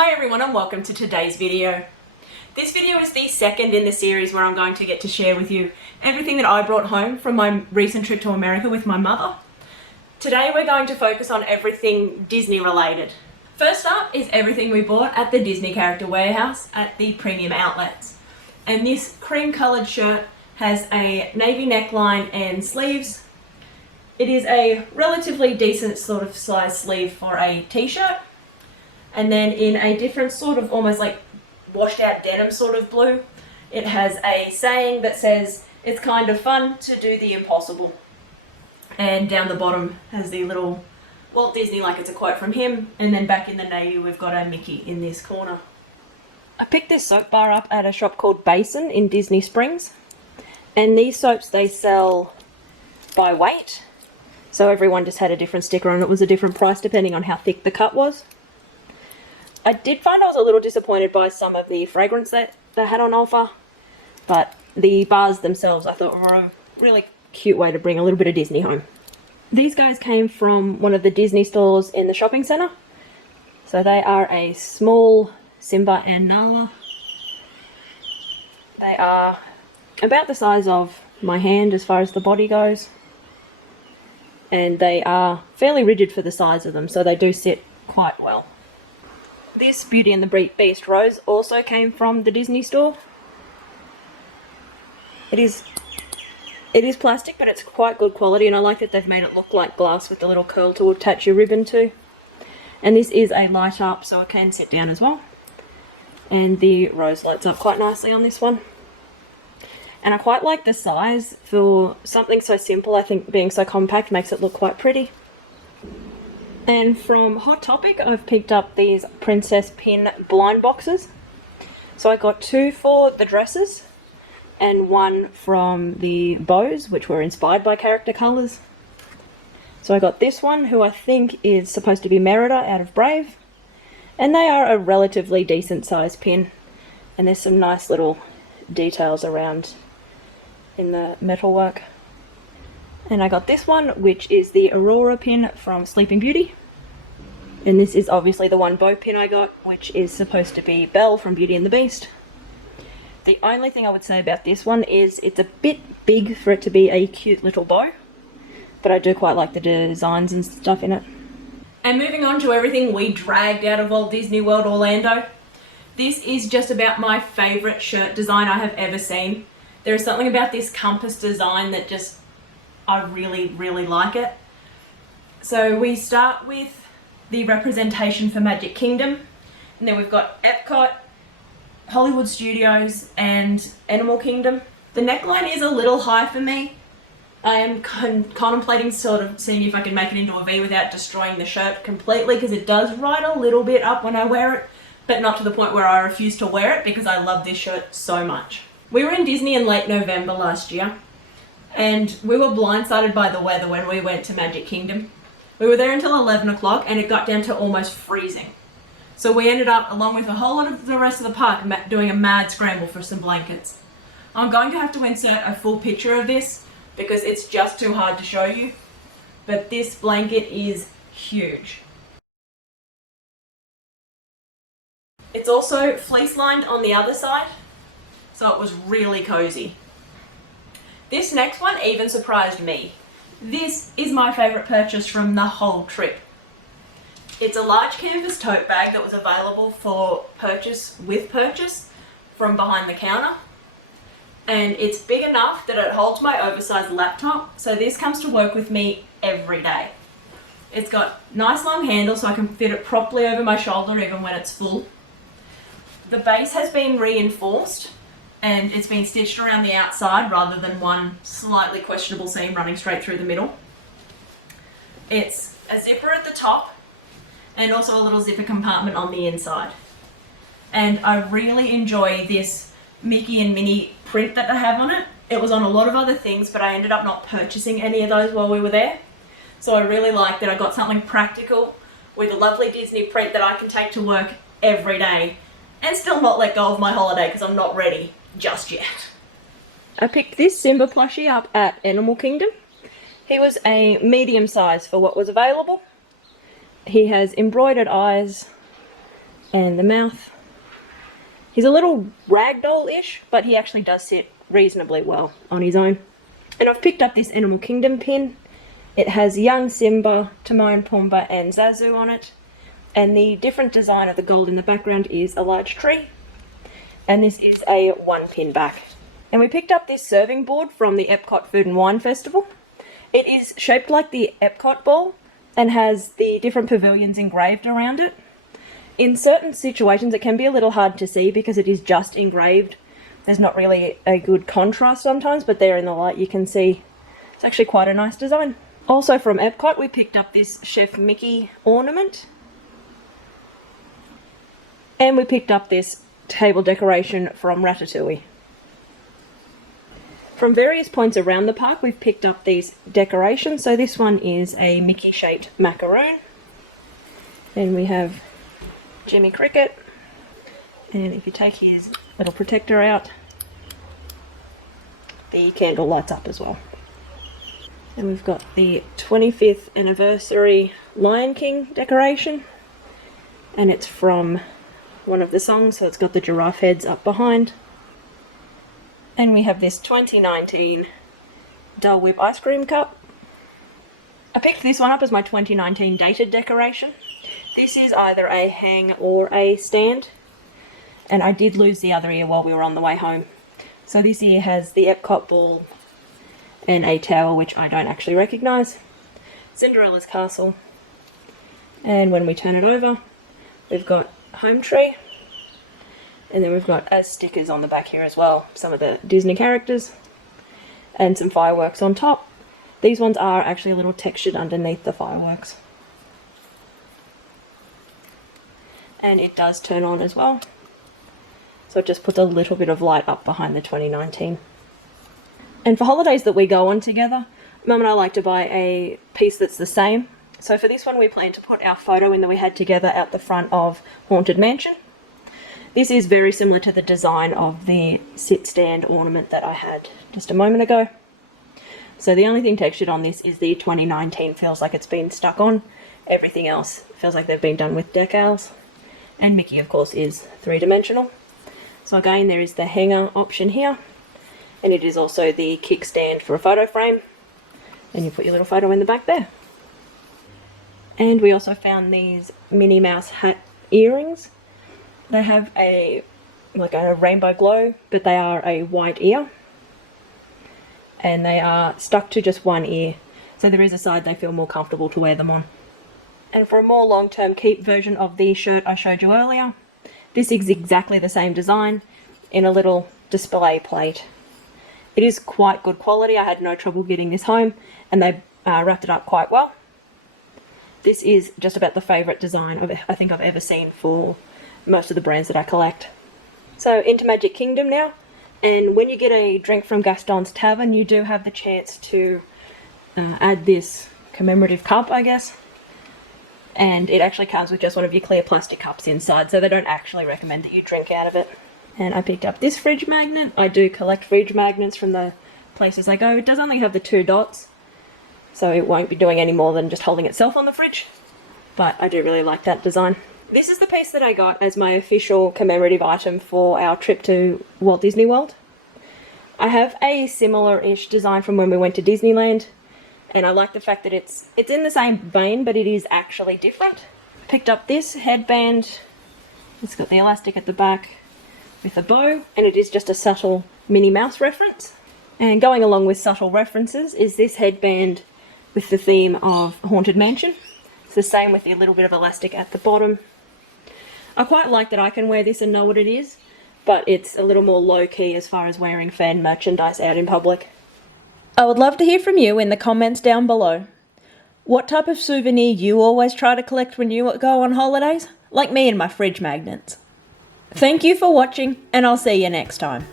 Hi everyone and welcome to today's video. This video is the second in the series where I'm going to get to share with you everything that I brought home from my recent trip to America with my mother. Today we're going to focus on everything Disney related. First up is everything we bought at the Disney Character Warehouse at the premium outlets. And this cream coloured shirt has a navy neckline and sleeves. It is a relatively decent sort of size sleeve for a t-shirt. And then in a different sort of almost like washed out denim sort of blue, it has a saying that says, "It's kind of fun to do the impossible." And down the bottom has the little Walt Disney, like it's a quote from him. And then back in the navy, we've got a Mickey in this corner. I picked this soap bar up at a shop called Basin in Disney Springs. And these soaps, they sell by weight. So everyone just had a different sticker and it was a different price depending on how thick the cut was. I did find I was a little disappointed by some of the fragrance that they had on offer, but the bars themselves I thought were a really cute way to bring a little bit of Disney home. These guys came from one of the Disney stores in the shopping centre. So they are a small Simba and Nala. They are about the size of my hand as far as the body goes. And they are fairly rigid for the size of them, so they do sit quite well. This Beauty and the Beast rose also came from the Disney store. It is plastic, but it's quite good quality, and I like that they've made it look like glass with the little curl to attach your ribbon to. And this is a light up, so it can sit down as well. And the rose lights up quite nicely on this one. And I quite like the size for something so simple. I think being so compact makes it look quite pretty. And from Hot Topic, I've picked up these Princess Pin blind boxes. So I got two for the dresses and one from the bows, which were inspired by character colours. So I got this one, who I think is supposed to be Merida out of Brave. And they are a relatively decent size pin. And there's some nice little details around in the metalwork. And I got this one, which is the Aurora pin from Sleeping Beauty. And this is obviously the one bow pin I got, which is supposed to be Belle from Beauty and the Beast. The only thing I would say about this one is it's a bit big for it to be a cute little bow. But I do quite like the designs and stuff in it. And moving on to everything we dragged out of Walt Disney World Orlando. This is just about my favourite shirt design I have ever seen. There is something about this compass design that just, I really, really like it. So we start with the representation for Magic Kingdom. And then we've got Epcot, Hollywood Studios, and Animal Kingdom. The neckline is a little high for me. I am contemplating sort of seeing if I can make it into a V without destroying the shirt completely, because it does ride a little bit up when I wear it, but not to the point where I refuse to wear it because I love this shirt so much. We were in Disney in late November last year, and we were blindsided by the weather when we went to Magic Kingdom. We were there until 11 o'clock and it got down to almost freezing. So we ended up, along with a whole lot of the rest of the park, doing a mad scramble for some blankets. I'm going to have to insert a full picture of this because it's just too hard to show you. But this blanket is huge. It's also fleece lined on the other side, so it was really cozy. This next one even surprised me. This is my favourite purchase from the whole trip. It's a large canvas tote bag that was available for purchase from behind the counter. And it's big enough that it holds my oversized laptop, so this comes to work with me every day. It's got nice long handles so I can fit it properly over my shoulder even when it's full. The base has been reinforced and it's been stitched around the outside rather than one slightly questionable seam running straight through the middle. It's a zipper at the top and also a little zipper compartment on the inside. And I really enjoy this Mickey and Minnie print that they have on it. It was on a lot of other things, but I ended up not purchasing any of those while we were there. So I really like that I got something practical with a lovely Disney print that I can take to work every day and still not let go of my holiday because I'm not ready just yet. I picked this Simba plushie up at Animal Kingdom. He was a medium size for what was available. He has embroidered eyes And the mouth. He's a little ragdoll-ish, but he actually does sit reasonably well on his own. And I've picked up this Animal Kingdom pin. It has young Simba, Timon, Pumbaa and Zazu on it. And the different design of the gold in the background is a large tree. And this is a 1-pin back. And we picked up this serving board from the Epcot Food and Wine Festival. It is shaped like the Epcot ball and has the different pavilions engraved around it. In certain situations it can be a little hard to see because it is just engraved. There's not really a good contrast sometimes, but there in the light you can see it's actually quite a nice design. Also from Epcot we picked up this Chef Mickey ornament. And we picked up this table decoration from Ratatouille. From various points around the park we've picked up these decorations. So this one is a Mickey shaped macaroon. Then we have Jimmy Cricket. And if you take his little protector out, the candle lights up as well. And we've got the 25th anniversary Lion King decoration. And it's from one of the songs, so it's got the giraffe heads up behind. And we have this 2019 Dole Whip ice cream cup. I picked this one up as my 2019 dated decoration. This is either a hang or a stand. And I did lose the other ear while we were on the way home. So this ear has the Epcot ball and a tower which I don't actually recognise. Cinderella's castle. And when we turn it over, we've got Home Tree. And then we've got as stickers on the back here as well, some of the Disney characters. And some fireworks on top. These ones are actually a little textured underneath the fireworks. And it does turn on as well. So it just puts a little bit of light up behind the 2019. And for holidays that we go on together, Mum and I like to buy a piece that's the same. So for this one we plan to put our photo in that we had together at the front of Haunted Mansion. This is very similar to the design of the sit stand ornament that I had just a moment ago. So the only thing textured on this is the 2019 feels like it's been stuck on. Everything else feels like they've been done with decals. And Mickey of course is 3-dimensional. So again there is the hanger option here. And it is also the kickstand for a photo frame. And you put your little photo in the back there. And we also found these Minnie Mouse hat earrings. They have a rainbow glow, but they are a white ear. And they are stuck to just one ear. So there is a side they feel more comfortable to wear them on. And for a more long-term keep version of the shirt I showed you earlier, this is exactly the same design in a little display plate. It is quite good quality. I had no trouble getting this home and they wrapped it up quite well. This is just about the favourite design I think I've ever seen for most of the brands that I collect. So into Magic Kingdom now, and when you get a drink from Gaston's Tavern you do have the chance to add this commemorative cup, I guess. And it actually comes with just one of your clear plastic cups inside, so they don't actually recommend that you drink out of it. And I picked up this fridge magnet. I do collect fridge magnets from the places I go. It does only have the 2 dots, so it won't be doing any more than just holding itself on the fridge. But I do really like that design. This is the piece that I got as my official commemorative item for our trip to Walt Disney World. I have a similar-ish design from when we went to Disneyland, and I like the fact that it's in the same vein, but it is actually different. Picked up this headband. It's got the elastic at the back with a bow, and it is just a subtle Minnie Mouse reference. And going along with subtle references is this headband with the theme of Haunted Mansion. It's the same with the little bit of elastic at the bottom. I quite like that I can wear this and know what it is, but it's a little more low-key as far as wearing fan merchandise out in public. I would love to hear from you in the comments down below. What type of souvenir you always try to collect when you go on holidays? Like me and my fridge magnets. Thank you for watching, and I'll see you next time.